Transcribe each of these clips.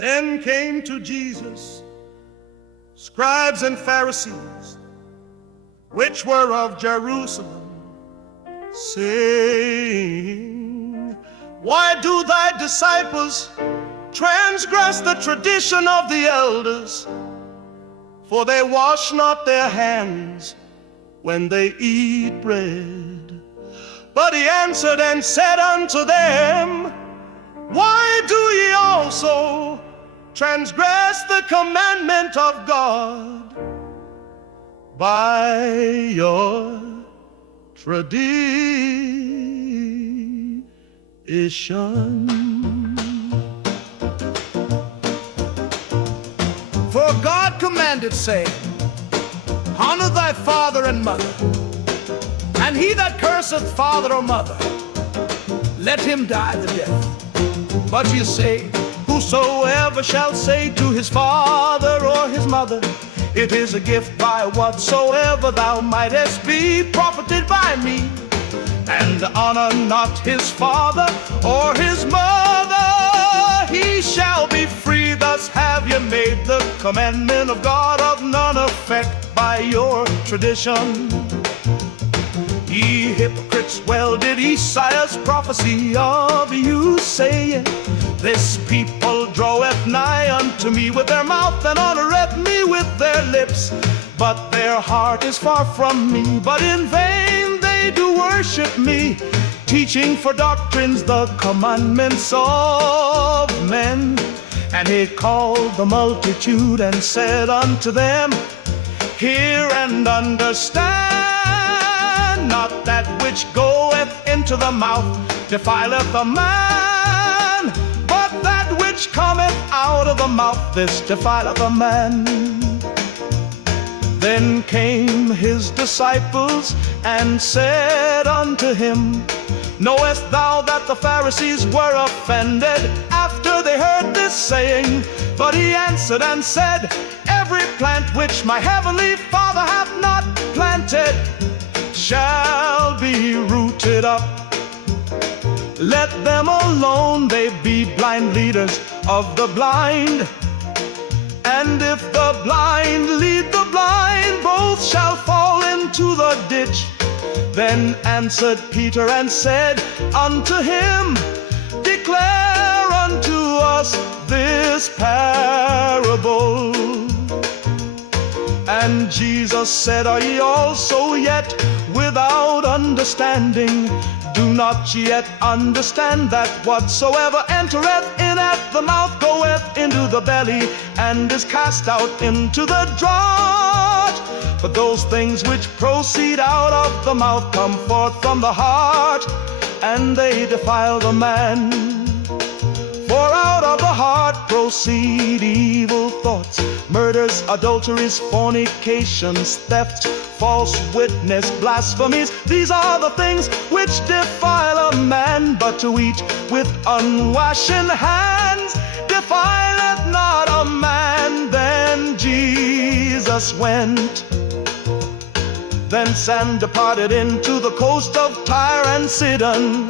Then came to Jesus scribes and Pharisees, which were of Jerusalem, saying, Why do thy disciples transgress the tradition of the elders? For they wash not their hands when they eat bread. But he answered and said unto them, Why do ye also transgress the commandment of God by your tradition? For God commanded, saying, Honor thy father and mother, and he that curseth father or mother, let him die the death. But ye say, Whosoever shall say to his father or his mother, It is a gift by whatsoever thou mightest be profited by me, and honor not his father or his mother, he shall be free. Thus have ye made the commandment of God of none effect by your tradition. Ye hypocrites, well did Esaias prophesy of you, saying, This people draweth nigh unto me with their mouth, and honoureth me with their lips, but their heart is far from me. But in vain they do worship me, teaching for doctrines the commandments of men. And he called the multitude and said unto them, Hear and understand. Not that which goeth into the mouth defileth a man, but that which cometh out of the mouth, this defileth a man. Then came his disciples and said unto him, Knowest thou that the Pharisees were offended after they heard this saying? But he answered and said, Every plant which my heavenly Father hath not planted shall be rooted up. Let them alone, they be blind leaders of the blind. And if the blind lead the blind, both shall fall into the ditch. Then answered Peter and said unto him, Declare unto us this parable. And Jesus said, Are ye also yet without understanding? Do not yet understand that whatsoever entereth in at the mouth goeth into the belly, and is cast out into the draught? But those things which proceed out of the mouth come forth from the heart, and they defile the man. For out of the heart proceed evil thoughts, murders, adulteries, fornications, thefts, false witness, blasphemies. These are the things which defile a man, but to eat with unwashen hands defileth not a man. Then Jesus went thence and departed into the coast of Tyre and Sidon.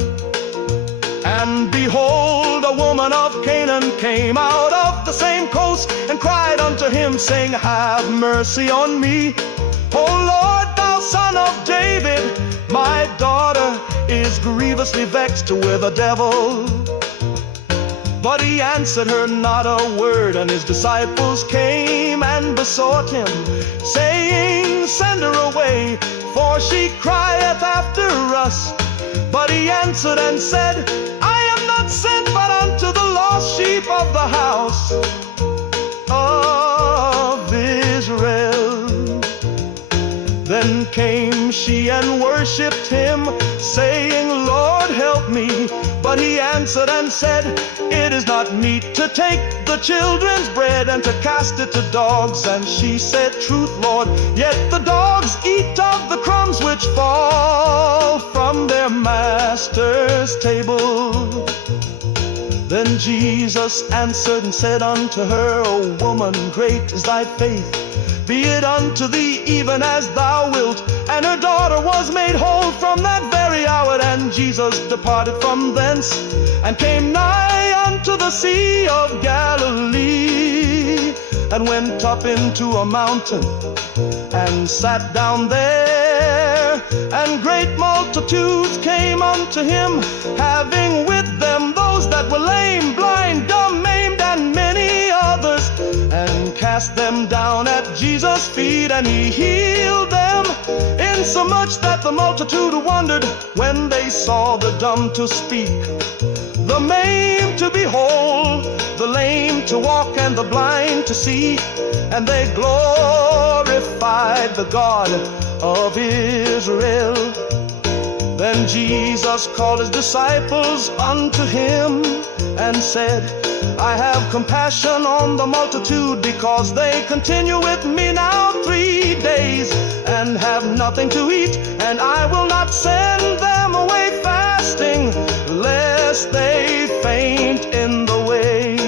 And behold, a woman of Canaan came out of the same coast, and cried unto him, saying, Have mercy on me, O Lord, thou son of David. My daughter is grievously vexed with a devil. But he answered her not a word. And his disciples came and besought him, saying, Send her away, for she crieth after us. But he answered and said, I am not sent but unto the lost sheep of the house of Israel. Then came she and worshipped him, saying, Lord, help me. But he answered and said, It is not meet to take the children's bread and to cast it to dogs. And she said, Truth, Lord, yet the dogs eat of the crumbs which fall from their master's table. Then Jesus answered and said unto her, O woman, great is thy faith. Be it unto thee even as thou wilt. And her daughter was made whole from that very hour. And Jesus departed from thence, and came nigh unto the Sea of Galilee. and went up into a mountain and sat down there. And great multitudes came unto him, having with them those that were lame, blind, dumb, maimed, and many others, and cast them down at Jesus' feet, and he healed them, insomuch that the multitude wondered when they saw the dumb to speak, the maimed to behold, the lame to walk, and the blind to see. And they glorified the God of Israel. Then Jesus called his disciples unto him and said, I have compassion on the multitude, because they continue with me now 3 days and have nothing to eat, and I will not send them away fasting, lest they faint in the way.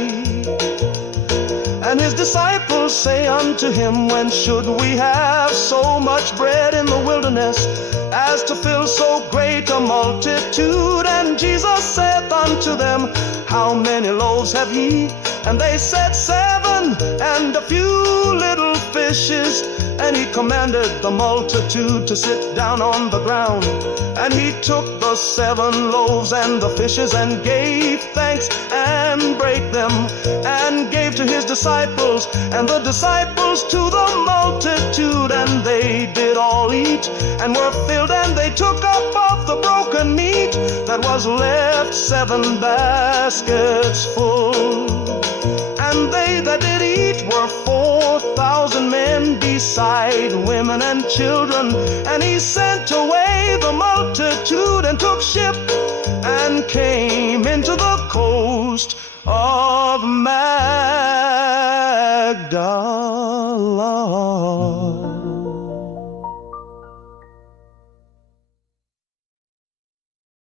And his disciples say unto him, When should we have so much bread in the wilderness, as to fill so great a multitude? And Jesus saith unto them, How many loaves have ye? And they said, 7, and a few little fishes. And he commanded the multitude to sit down on the ground. And he took the 7 loaves and the fishes, and gave thanks, and brake them, and gave to his disciples, and the disciples to the multitude. And they did all eat, and were filled, and they took up of the broken meat that was left 7 baskets full. And they that did eat were 4,000 men, beside women and children. And he sent away the multitude, and took ship, and came into the coast of Magdala.